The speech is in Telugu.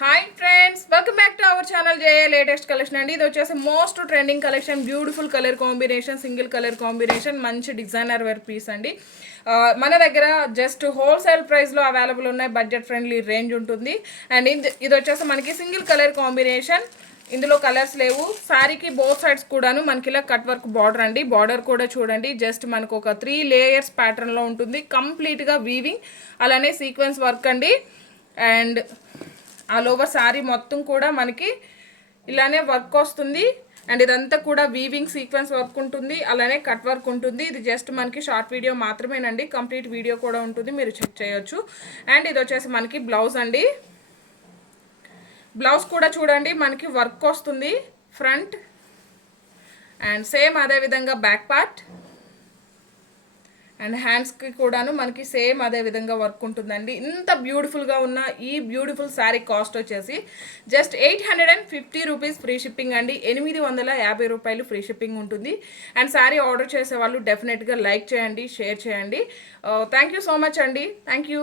Hi friends, welcome back to our channel J latest collection అండి. ఇది వచ్చేసి most trending collection, beautiful colour combination, single colour combination, మంచి డిజైనర్ వేర్ పీస్ అండి. మన దగ్గర జస్ట్ హోల్సేల్ ప్రైస్లో అవైలబుల్ ఉన్నాయి, బడ్జెట్ ఫ్రెండ్లీ రేంజ్ ఉంటుంది. అండ్ ఇది వచ్చేసి మనకి సింగిల్ కలర్ కాంబినేషన్, ఇందులో కలర్స్ లేవు. శారీకి బోత్ సైడ్స్ కూడాను మనకి ఇలా కట్ వర్క్ బార్డర్ అండి. బార్డర్ కూడా చూడండి, జస్ట్ మనకు ఒక 3 లేయర్స్ ప్యాటర్న్లో ఉంటుంది, కంప్లీట్గా వీవింగ్, అలానే సీక్వెన్స్ వర్క్ అండి. అండ్ ఆల్ ఓవర్ శారీ మొత్తం కూడా మనకి ఇలానే వర్క్ వస్తుంది. అండ్ ఇదంతా కూడా వీవింగ్ సీక్వెన్స్ వర్క్ ఉంటుంది, అలానే కట్ వర్క్ ఉంటుంది. ఇది జస్ట్ మనకి షార్ట్ వీడియో మాత్రమేనండి, కంప్లీట్ వీడియో కూడా ఉంటుంది, మీరు చెక్ చేయొచ్చు. అండ్ ఇది వచ్చేసి మనకి బ్లౌజ్ అండి. బ్లౌజ్ కూడా చూడండి, మనకి వర్క్ వస్తుంది ఫ్రంట్ అండ్ సేమ్ అదేవిధంగా బ్యాక్ పార్ట్ అండ్ హ్యాండ్స్కి కూడాను మనకి సేమ్ అదే విధంగా వర్క్ ఉంటుందండి. ఇంత బ్యూటిఫుల్గా ఉన్న ఈ బ్యూటిఫుల్ శారీ కాస్ట్ వచ్చేసి జస్ట్ 850 రూపీస్ ఫ్రీ షిప్పింగ్ అండి. 850 రూపాయలు ఫ్రీ షిప్పింగ్ ఉంటుంది. అండ్ శారీ ఆర్డర్ చేసే వాళ్ళు డెఫినెట్గా లైక్ చేయండి, షేర్ చేయండి. థ్యాంక్ యూ సో మచ్ అండి. Thank you.